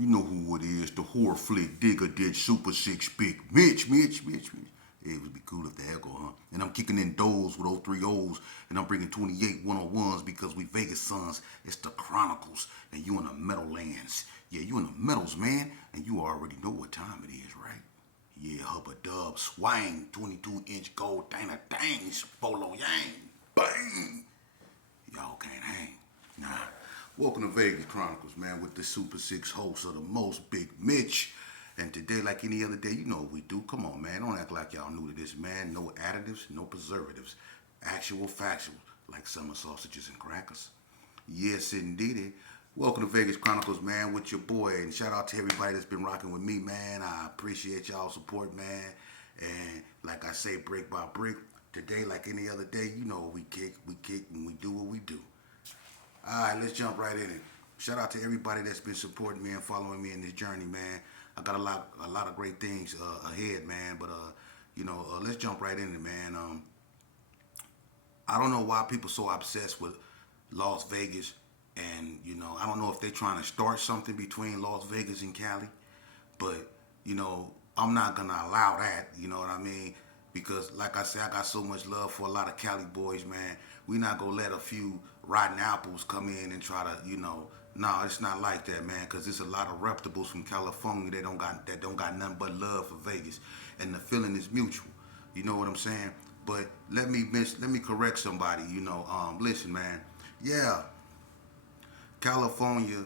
You know who it is, the horror flick digger did Super Six Big Mitch. It would be cool if the echo, huh? And I'm kicking in doors with 03 O's, and I'm bringing 28 101s because we Vegas sons. It's the Chronicles, and you in the Meadowlands. Yeah, you in the Meadows, man, and you already know what time it is, right? Yeah, Hubba Dub, Swang, 22-inch gold, dang a dang, Bolo Yang, bang! Y'all can't hang. Nah. Welcome to Vegas Chronicles, man, with the Super Six host of the most, Big Mitch. And today, like any other day, you know what we do. Come on, man. Don't act like y'all new to this, man. No additives, no preservatives. Actual factual, like summer sausages and crackers. Yes, indeedy. Welcome to Vegas Chronicles, man, with your boy. And shout out to everybody that's been rocking with me, man. I appreciate y'all support, man. And like I say, brick by brick, today, like any other day, you know we kick, and we do what we do. All right, let's jump right in it. Shout out to everybody that's been supporting me and following me in this journey, man. I got a lot of great things ahead, man. But let's jump right in it, man. I don't know why people so obsessed with Las Vegas, and I don't know if they're trying to start something between Las Vegas and Cali, but I'm not gonna allow that. You know what I mean? Because like I said, I got so much love for a lot of Cali boys, man. We not gonna let a few rotten apples come in and try to, no, it's not like that, man. Because there's a lot of reputables from California that don't got nothing but love for Vegas, and the feeling is mutual. You know what I'm saying? But let me correct somebody. Listen, man. Yeah, California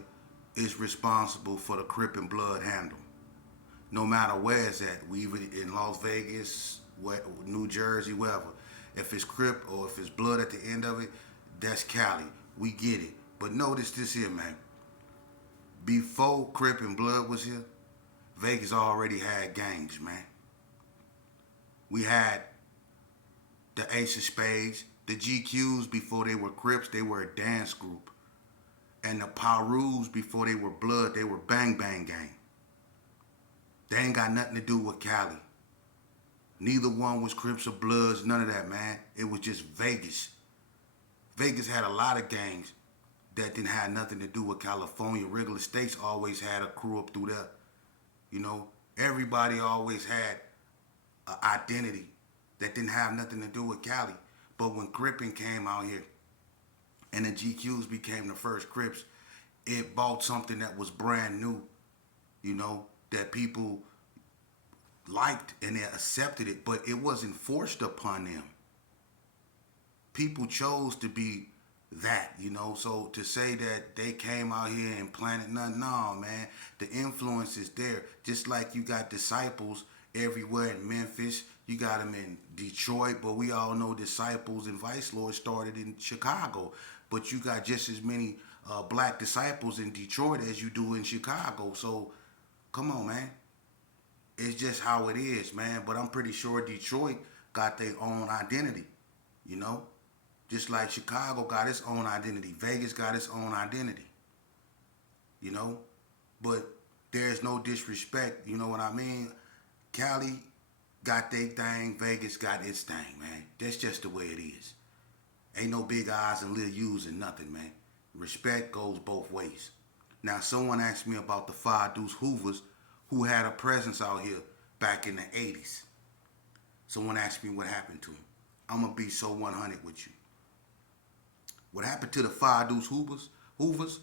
is responsible for the Crip and Blood handle. No matter where it's at, we even in Las Vegas, New Jersey, wherever. If it's Crip or if it's Blood at the end of it, that's Cali. We get it. But notice this here, man. Before Crip and Blood was here, Vegas already had gangs, man. We had the Ace of Spades, the GQs before they were Crips, they were a dance group. And the Parus before they were Blood, they were Bang Bang Gang. They ain't got nothing to do with Cali. Neither one was Crips or Bloods, none of that, man. It was just Vegas. Vegas had a lot of gangs that didn't have nothing to do with California. Regular states always had a crew up through there. Everybody always had an identity that didn't have nothing to do with Cali. But when Crippin' came out here and the GQs became the first Crips, it bought something that was brand new, that people liked and they accepted it, but it wasn't forced upon them. People chose to be that, so to say that they came out here and planted nothing, no, man. The influence is there. Just like you got disciples everywhere in Memphis, you got them in Detroit, but we all know disciples and vice lords started in Chicago. But you got just as many black disciples in Detroit as you do in Chicago. So come on, man. It's just how it is, man. But I'm pretty sure Detroit got their own identity, Just like Chicago got its own identity. Vegas got its own identity, But there's no disrespect, you know what I mean? Cali got their thing. Vegas got its thing, man. That's just the way it is. Ain't no big eyes and little U's and nothing, man. Respect goes both ways. Now, someone asked me about the Five Deuce Hoovers who had a presence out here back in the 80s. Someone asked me what happened to him. I'm going to be so 100 with you. What happened to the Five Deuce Hoovers,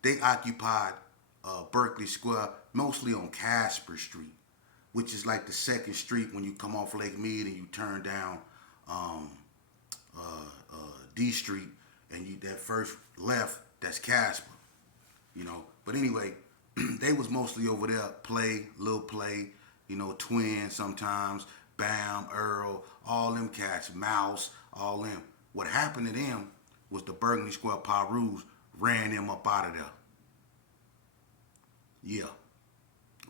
they occupied Berkeley Square, mostly on Casper Street, which is like the second street when you come off Lake Mead and you turn down D Street, and that first left, that's Casper, But anyway, they was mostly over there, Lil Play, Twin sometimes, Bam, Earl, all them cats, Mouse, all them. What happened to them was the Berkeley Square Parus ran them up out of there. Yeah,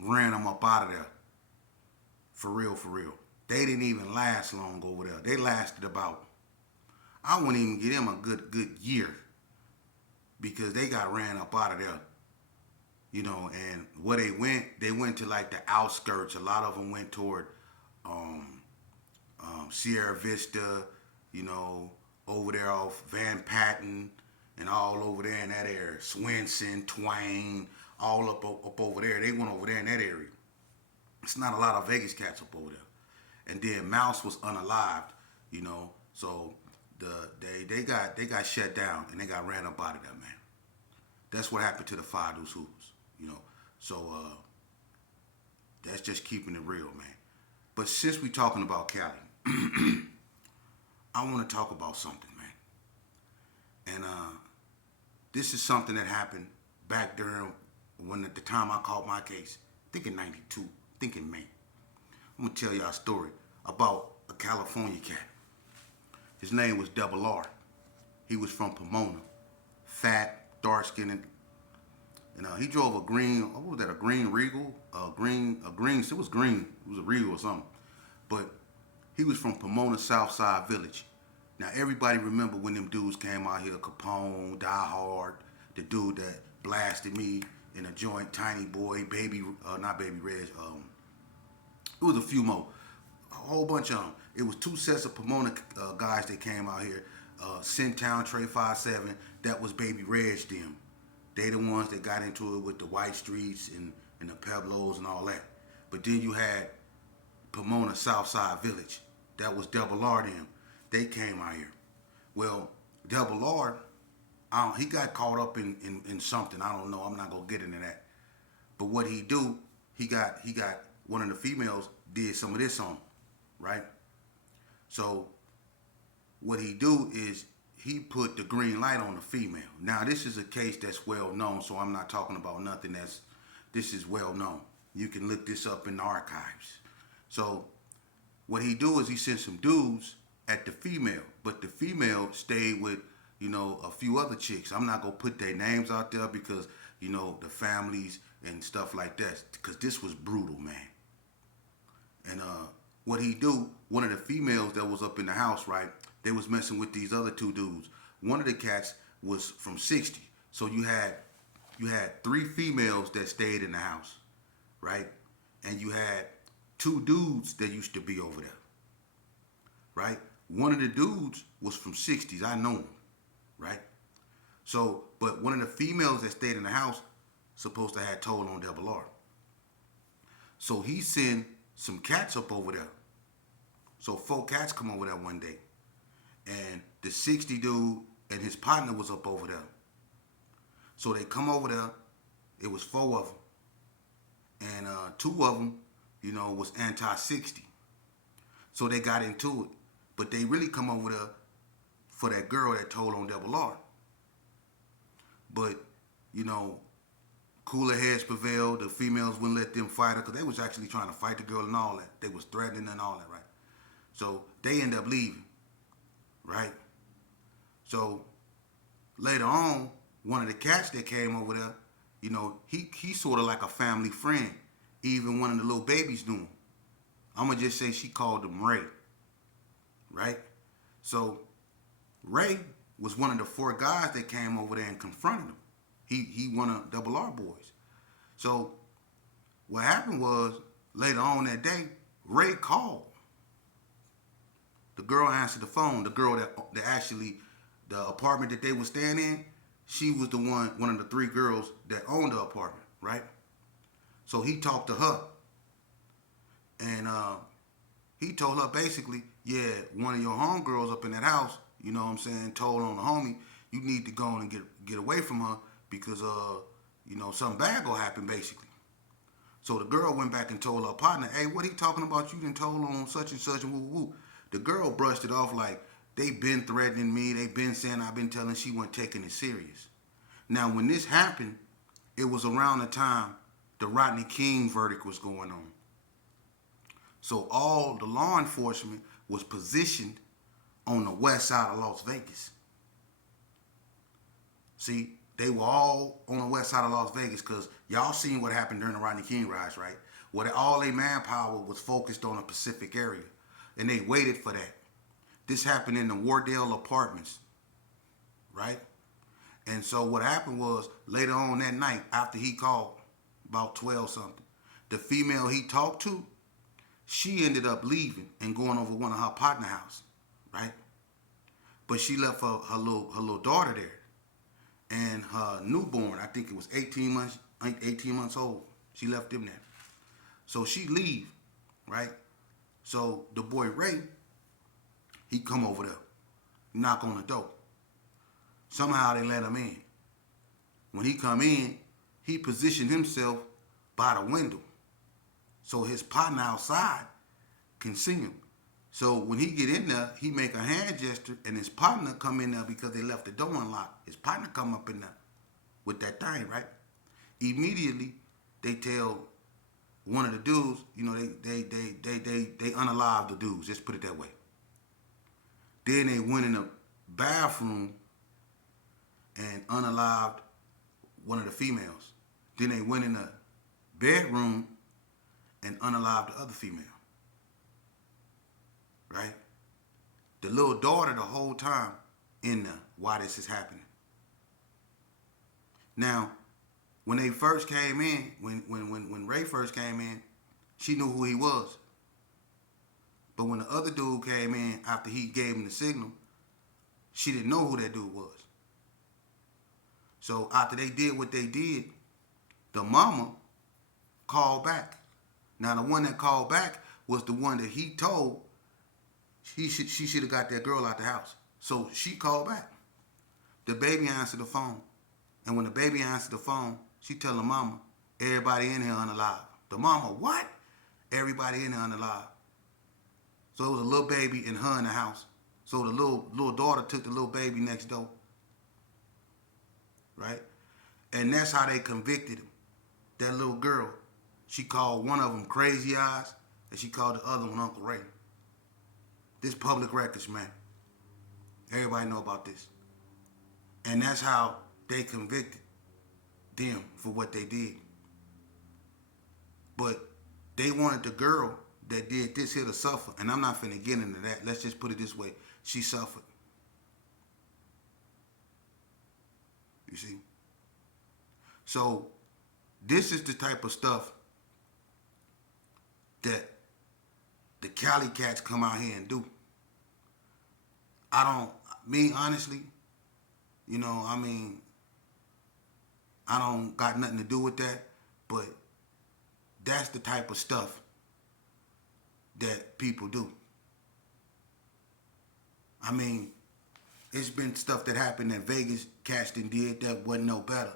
ran them up out of there. For real, for real. They didn't even last long over there. They lasted about, I wouldn't even give them a good year, because they got ran up out of there. And where they went to like the outskirts. A lot of them went toward Sierra Vista, over there off Van Patten and all over there in that area. Swenson, Twain, all up over there. They went over there in that area. It's not a lot of Vegas cats up over there. And then Mouse was unalived, you know. So they got shut down and they got ran up out of there, man. That's what happened to the five deuce Hoovers, you know. So that's just keeping it real, man. But since we talking about Cali, I want to talk about something, man. And this is something that happened back during when at the time I caught my case. I think in '92. I think in May. I'm gonna tell y'all a story about a California cat. His name was Double R. He was from Pomona, fat, dark skinned, and he drove a green. What was that? A green Regal? A green. It was green. It was a Regal or something. But he was from Pomona, Southside Village. Now everybody remember when them dudes came out here, Capone, Die Hard, the dude that blasted me in a joint, Tiny Boy, not Baby Reg. It was a few more, a whole bunch of them. It was two sets of Pomona guys that came out here. Sintown, Trey 57, that was Baby Reg them. They the ones that got into it with the White Streets and the Pueblos and all that. But then you had Pomona Southside Village. That was Double R them. They came out here. Well, Double R, he got caught up in something. I don't know. I'm not gonna get into that. But what he do, he got one of the females did some of this on him, right? So what he do is he put the green light on the female. Now this is a case that's well known, so I'm not talking about nothing this is well known. You can look this up in the archives. So what he do is he sent some dudes at the female, but the female stayed with, a few other chicks. I'm not gonna put their names out there because, the families and stuff like that, because this was brutal, man. And what he do, one of the females that was up in the house, right, they was messing with these other two dudes. One of the cats was from 60. So you had three females that stayed in the house, right? And you had two dudes that used to be over there, right? One of the dudes was from 60s. I know him, right? So, but one of the females that stayed in the house supposed to have told on Double R. So he sent some cats up over there. So 4 cats come over there one day. And the 60 dude and his partner was up over there. So they come over there. It was 4 of them. And 2 of them, was anti-60. So they got into it. But they really come over there for that girl that told on Double R. But, cooler heads prevailed. The females wouldn't let them fight her because they was actually trying to fight the girl and all that. They was threatening and all that, right? So they end up leaving, right? So later on, one of the cats that came over there, he sort of like a family friend. Even one of the little babies knew him. I'm going to just say she called him Ray, right? So Ray was one of the 4 guys that came over there and confronted him. He one of Double R boys. So what happened was later on that day, Ray called. The girl answered the phone. The girl that actually, the apartment that they were staying in, she was the one of the 3 girls that owned the apartment, right? So he talked to her. And he told her basically, yeah, one of your homegirls up in that house, told on the homie, you need to go on and get away from her because, something bad gonna happen basically. So the girl went back and told her partner, hey, what he talking about? You done told on such and such and woo woo. The girl brushed it off like, they been threatening me. They been saying I've been telling she wasn't taking it serious. Now, when this happened, it was around the time the Rodney King verdict was going on. So all the law enforcement was positioned on the west side of Las Vegas. See, they were all on the west side of Las Vegas because y'all seen what happened during the Rodney King riots, right? Where all their manpower was focused on the Pacific area. And they waited for that. This happened in the Wardale apartments, right? And so what happened was later on that night, after he called, about 12 something, the female he talked to, she ended up leaving and going over one of her partner house, right? But she left her little daughter there. And her newborn, I think it was 18 months like 18 months old. She left them there. So she leave, right? So the boy Ray, he come over there, knock on the door. Somehow they let him in. When he come in, he positioned himself by the window. So his partner outside can see him. So when he get in there, he make a hand gesture, and his partner come in there because they left the door unlocked. His partner come up in there with that thing, right? Immediately, they tell one of the dudes, they unalive the dudes. Just put it that way. Then they went in the bathroom and unalived one of the females. Then they went in the bedroom and unalived the other female. Right? The little daughter the whole time in there while this is happening. Now, when they first came in, when Ray first came in, she knew who he was. But when the other dude came in after he gave him the signal, she didn't know who that dude was. So after they did what they did, the mama called back. Now the one that called back was the one that he told she should have got that girl out the house. So she called back. The baby answered the phone. And when the baby answered the phone, she tell the mama, everybody in here unalive. The mama, what? Everybody in here unalive. So it was a little baby and her in the house. So the little daughter took the little baby next door. Right? And that's how they convicted him. That little girl, she called one of them Crazy Eyes, and she called the other one Uncle Ray. This public records, man. Everybody know about this. And that's how they convicted them for what they did. But they wanted the girl that did this here to suffer. And I'm not finna get into that. Let's just put it this way. She suffered. You see? So this is the type of stuff that the Cali cats come out here and do. Honestly, I don't got nothing to do with that, but that's the type of stuff that people do. I mean, it's been stuff that happened that Vegas cats did that wasn't no better.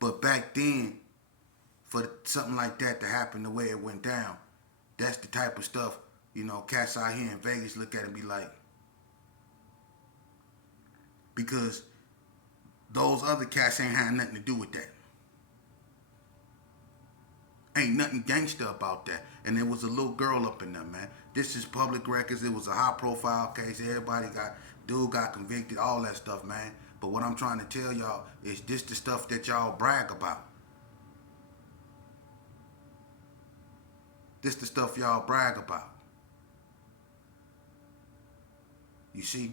But back then, for something like that to happen the way it went down, that's the type of stuff, cats out here in Vegas look at it and be like, because those other cats ain't had nothing to do with that. Ain't nothing gangster about that. And there was a little girl up in there, man. This is public records. It was a high profile case. Dude got convicted, all that stuff, man. But what I'm trying to tell y'all is this the stuff that y'all brag about. This the stuff y'all brag about. You see?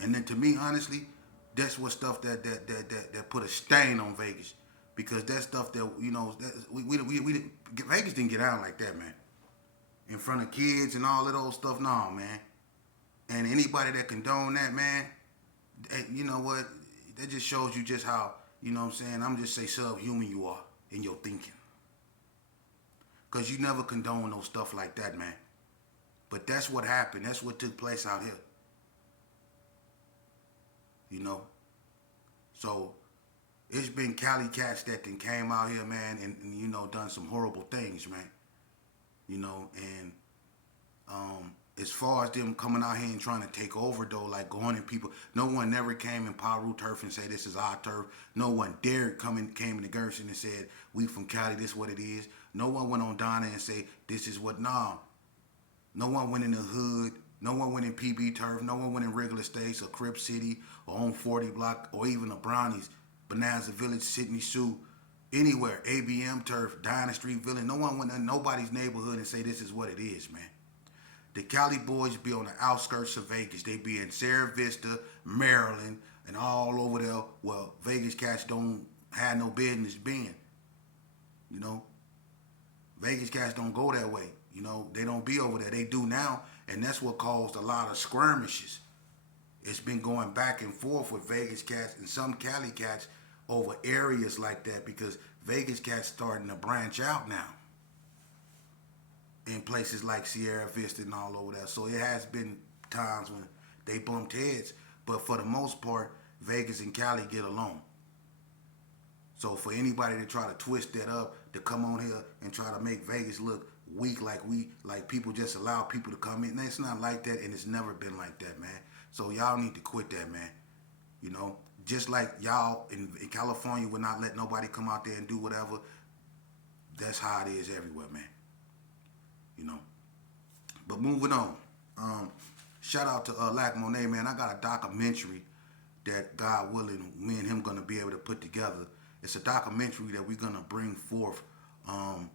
And then to me, honestly, that's what stuff that put a stain on Vegas, because that stuff that Vegas didn't get out like that, man. In front of kids and all of those stuff, no, man. And anybody that condone that, man, you know what? That just shows you just how, I'm just say subhuman you are in your thinking. Because you never condone no stuff like that, man. But that's what happened. That's what took place out here. So it's been Cali cats that came out here, man, and done some horrible things, man. And as far as them coming out here and trying to take over, though, like going in people, no one never came in Paru turf and say this is our turf. No one dared came into Gerson and said we from Cali, this what it is. No one went on Donna and say this is what. No one went in the hood. No one went in PB turf. No one went in regular Estates or Crip City or on 40 block or even the Brownies, Bonanza Village, Sydney Sioux, anywhere, ABM turf, Dinah Street Village. No one went in nobody's neighborhood and say this is what it is, man. The Cali boys be on the outskirts of Vegas. They be in Sierra Vista, Maryland, and all over there. Well, Vegas cats don't have no business being. Vegas cats don't go that way. They don't be over there. They do now, and that's what caused a lot of skirmishes. It's been going back and forth with Vegas cats and some Cali cats over areas like that because Vegas cats starting to branch out now in places like Sierra Vista and all over there. So it has been times when they bumped heads, but for the most part, Vegas and Cali get along. So for anybody to try to twist that up, to come on here and try to make Vegas look weak, like people just allow people to come in, it's not like that, and it's never been like that, man. So y'all need to quit that, man. You know, just like y'all in California would not let nobody come out there and do whatever. That's how it is everywhere, man. You know. But moving on. Shout out to Lac Monet, man. I got a documentary that God willing, me and him gonna be able to put together. It's a documentary that we're gonna bring forth.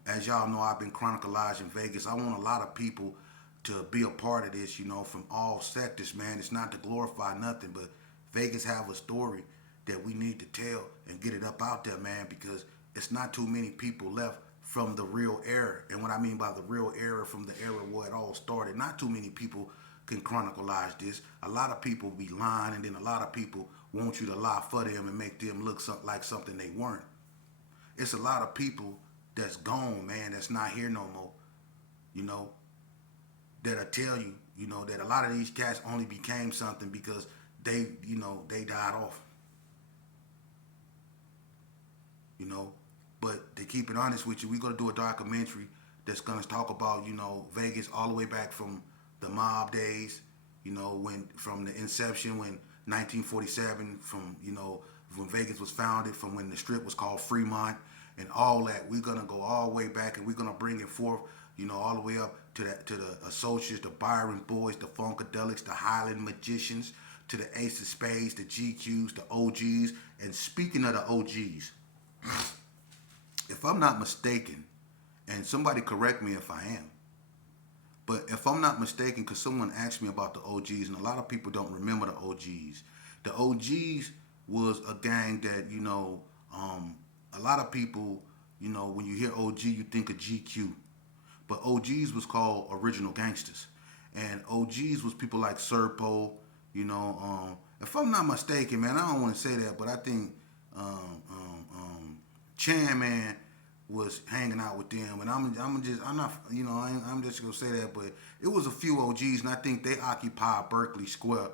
As y'all know, I've been chronicalizing Vegas. I want a lot of people to be a part of this, you know, from all sectors, man. It's not to glorify nothing, but Vegas have a story that we need to tell and get it up out there, man, because it's not too many people left from the real era. And what I mean by the real era, from the era where it all started, not too many people can chronicleize this. A lot of people be lying, and then a lot of people want you to lie for them and make them look like something they weren't. It's a lot of people that's gone, man, that's not here no more, you know, that'll tell you, you know, that a lot of these cats only became something because they, you know, they died off. You know, but to keep it honest with you, we're gonna do a documentary that's gonna talk about, you know, Vegas all the way back from the mob days, you know, when from the inception, when 1947, from, you know, when Vegas was founded, from when the strip was called Fremont and all that. We're gonna go all the way back, and we're gonna bring it forth, you know, all the way up to the Associates, the Byron Boys, the Funkadelics, the Highland Magicians, to the Ace of Spades, the GQs, the OGs. And speaking of the OGs, if I'm not mistaken, and somebody correct me if I am, but if I'm not mistaken, because someone asked me about the OGs, and a lot of people don't remember the OGs. The OGs was a gang that, you know, a lot of people, you know, when you hear OG, you think of GQ. But OGs was called Original Gangsters. And OGs was people like Serpo, you know. If I'm not mistaken, man, I don't want to say that, but I think Chan, man, was hanging out with them, and I'm not, you know, I'm just gonna say that, but it was a few OGs, and I think they occupied Berkeley Square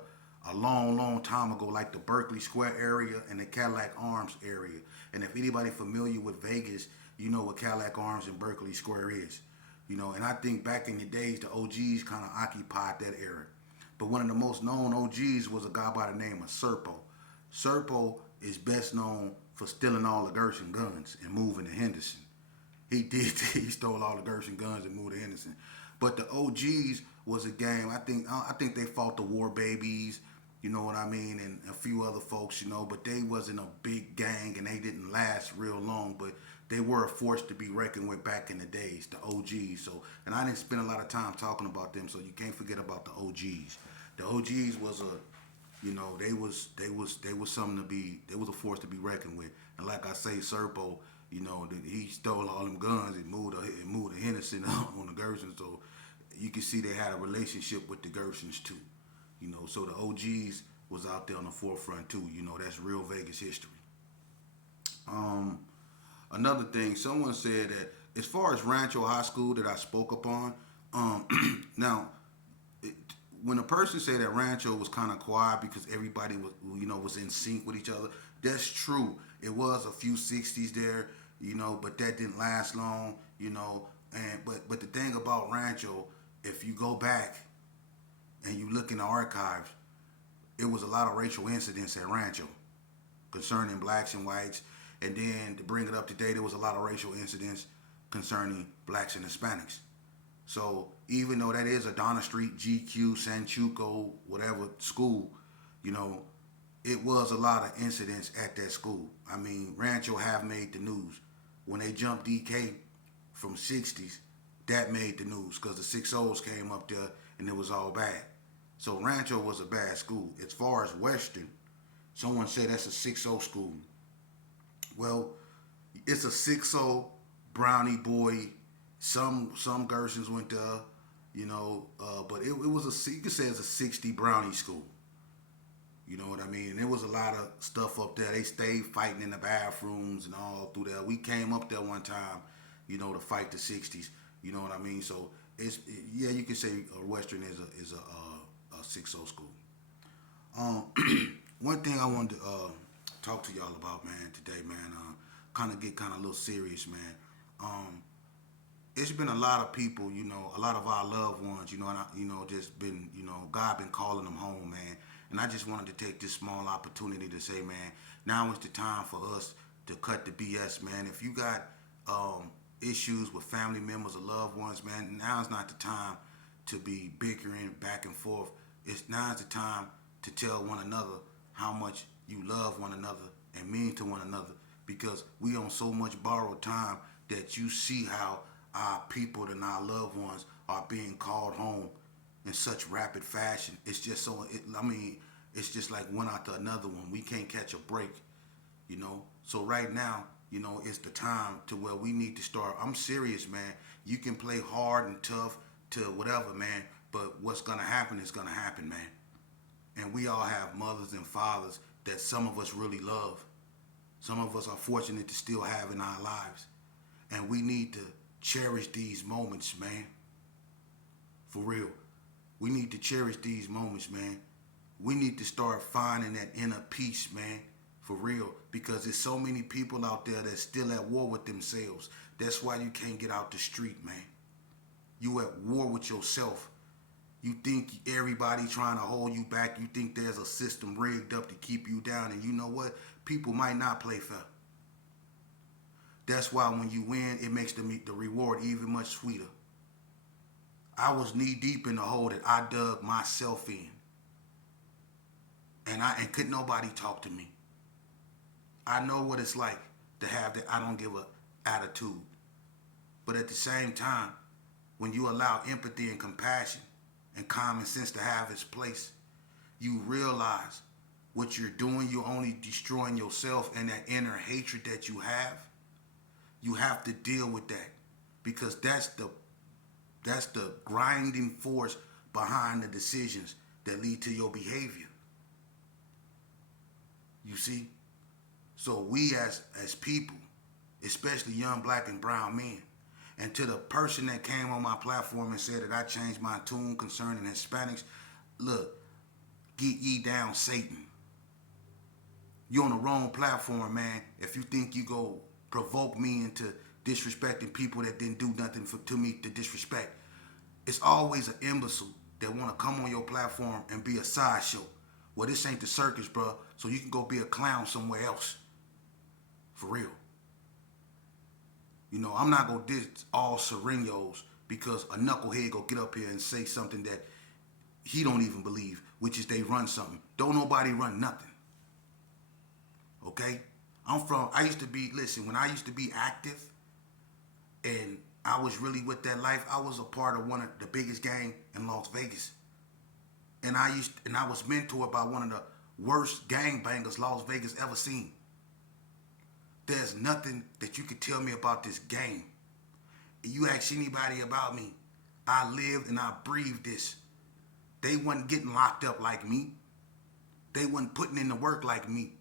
a long time ago, like the Berkeley Square area and the Cadillac Arms area. And if anybody familiar with Vegas, you know what Cadillac Arms and Berkeley Square is, you know. And I think back in the days, the OGs kind of occupied that area. But one of the most known OGs was a guy by the name of Serpo. Serpo is best known for stealing all the Gershon guns and moving to Henderson. He did. He stole all the Gershon guns and moved to Henderson. But the OGs was a gang. I think they fought the War Babies, you know what I mean, and a few other folks, you know. But they wasn't a big gang, and they didn't last real long. But they were a force to be reckoned with back in the days, the OGs. So, and I didn't spend a lot of time talking about them, so you can't forget about the OGs. The OGs was a, you know, they was something to be. They was a force to be reckoned with. And like I say, Serpo, you know, he stole all them guns and moved to Henderson on the Gershons. So you can see they had a relationship with the Gershons too. You know, so the OGs was out there on the forefront too. You know, that's real Vegas history. Another thing, someone said that as far as Rancho High School that I spoke upon, now, when a person say that Rancho was kind of quiet because everybody was, you know, was in sync with each other, that's true. It was a few 60s there, you know, but that didn't last long, you know. And but the thing about Rancho, if you go back and you look in the archives, it was a lot of racial incidents at Rancho concerning blacks and whites. And then to bring it up to date, there was a lot of racial incidents concerning blacks and Hispanics. So even though that is a Donna Street, GQ, Sanchuco, whatever school, you know, it was a lot of incidents at that school. I mean, Rancho have made the news. When they jumped DK from 60s, that made the news because the 6-0s came up there and it was all bad. So Rancho was a bad school. As far as Western, someone said that's a 6-0 school. Well, it's a 6-0 Brownie boy. Some Gershons went there, you know, but it was you could say it's a 60 Brownie school. You know what I mean? And there was a lot of stuff up there. They stayed fighting in the bathrooms and all through there. We came up there one time, to fight the '60s. You know what I mean? So yeah, you can say Western is a 6-0 school. Um, One thing I wanted to talk to y'all about, man, today, man. Kind of get kind of a little serious, man. Um, it's been a lot of people, a lot of our loved ones, and just been, God been calling them home, man. And I just wanted to take this small opportunity to say, man, now is the time for us to cut the BS, man. If you got issues with family members or loved ones, man, now is not the time to be bickering back and forth. Now is the time to tell one another how much you love one another and mean to one another, because we on so much borrowed time that you see how our people and our loved ones are being called home in such rapid fashion. It's just it's just like one after another one. We can't catch a break. So right now, it's the time to where we need to start. I'm serious, man. You can play hard and tough to whatever, man, but what's gonna happen is gonna happen, man. And we all have mothers and fathers that some of us really love. Some of us are fortunate to still have in our lives. And we need to cherish these moments, man. For real. We need to cherish these moments, man. We need to start finding that inner peace, man. For real. Because there's so many people out there that's still at war with themselves. That's why you can't get out the street, man. You at war with yourself. You think everybody trying to hold you back. You think there's a system rigged up to keep you down. And you know what? People might not play fair. That's why when you win, it makes the reward even much sweeter. I was knee deep in the hole that I dug myself in. And couldn't nobody talk to me. I know what it's like to have that I don't give a attitude. But at the same time, when you allow empathy and compassion and common sense to have its place, you realize what you're doing. You're only destroying yourself and that inner hatred that you have. You have to deal with that, because that's the grinding force behind the decisions that lead to your behavior. You see? So we as people, especially young black and brown men, and to the person that came on my platform and said that I changed my tune concerning Hispanics, look, get ye down, Satan. You're on the wrong platform, man, if you think you go provoke me into disrespecting people that didn't do nothing to me to disrespect. It's always an imbecile that want to come on your platform and be a sideshow. Well, this ain't the circus, bro, so you can go be a clown somewhere else. For real. I'm not going to diss all Serenos because a knucklehead go get up here and say something that he don't even believe, which is they run something. Don't nobody run nothing. Okay? when I used to be active and I was really with that life, I was a part of one of the biggest gang in Las Vegas. And I was mentored by one of the worst gangbangers Las Vegas ever seen. There's nothing that you could tell me about this game. You ask anybody about me, I lived and I breathed this. They wasn't getting locked up like me. They wasn't putting in the work like me.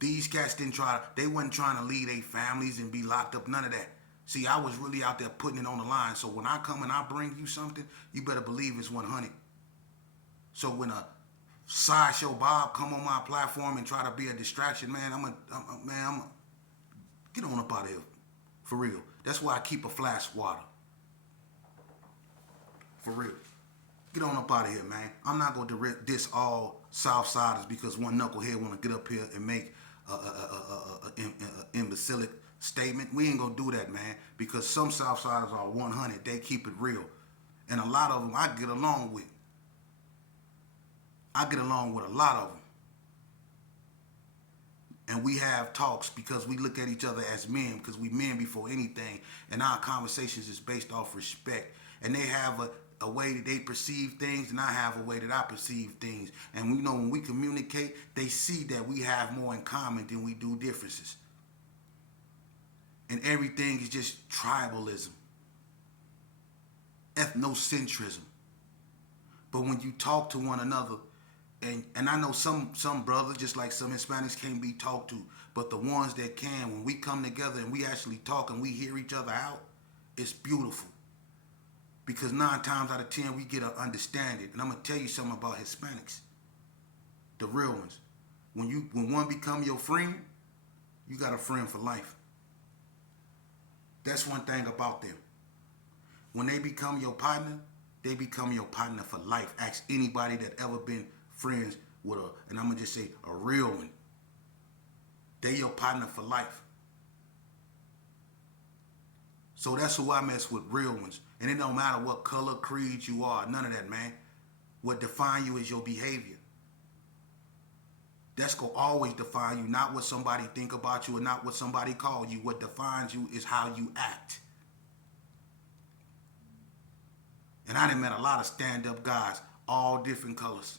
These cats they wasn't trying to lead their families and be locked up, none of that. See, I was really out there putting it on the line. So when I come and I bring you something, you better believe it's 100. So when a sideshow Bob come on my platform and try to be a distraction, man, I'm get on up out of here. For real. That's why I keep a flask of water. For real. Get on up out of here, man. I'm not going to diss all Southsiders because one knucklehead want to get up here and make an imbecilic statement. We ain't going to do that, man, because some Southsiders are 100. They keep it real. And a lot of them I get along with. I get along with a lot of them. And we have talks because we look at each other as men, because we men before anything. And our conversations is based off respect. And they have a way that they perceive things, and I have a way that I perceive things. And we know when we communicate, they see that we have more in common than we do differences. And everything is just tribalism, ethnocentrism. But when you talk to one another, And I know some brothers, just like some Hispanics, can't be talked to, but the ones that can, when we come together and we actually talk and we hear each other out, it's beautiful. Because 9 times out of 10 we get to understand it. And I'm gonna tell you something about Hispanics, the real ones. When one become your friend, you got a friend for life. That's one thing about them. When they become your partner, they become your partner for life. Ask anybody that ever been friends with and I'm gonna just say a real one. They your partner for life. So that's who I mess with, real ones. And it don't matter what color, creed you are, none of that, man. What define you is your behavior. That's gonna always define you, not what somebody think about you or not what somebody call you. What defines you is how you act. And I done met a lot of stand-up guys, all different colors.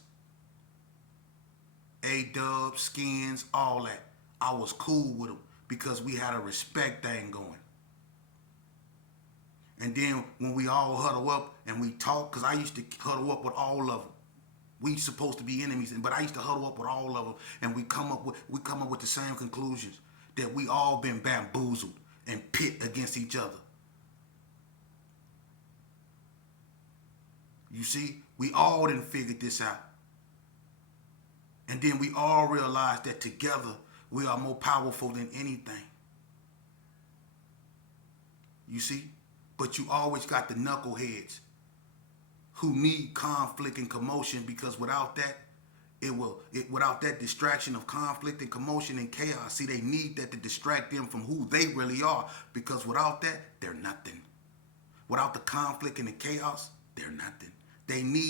A-dubs, skins, all that. I was cool with them because we had a respect thing going. And then when we all huddle up and we talk, because I used to huddle up with all of them. We supposed to be enemies, but I used to huddle up with all of them, and we come up with the same conclusions, that we all been bamboozled and pit against each other. You see, we all done figured this out. And then we all realized that together we are more powerful than anything. You see? But you always got the knuckleheads who need conflict and commotion, because without that, without that distraction of conflict and commotion and chaos, see, they need that to distract them from who they really are, because without that, they're nothing. Without the conflict and the chaos, they're nothing. They need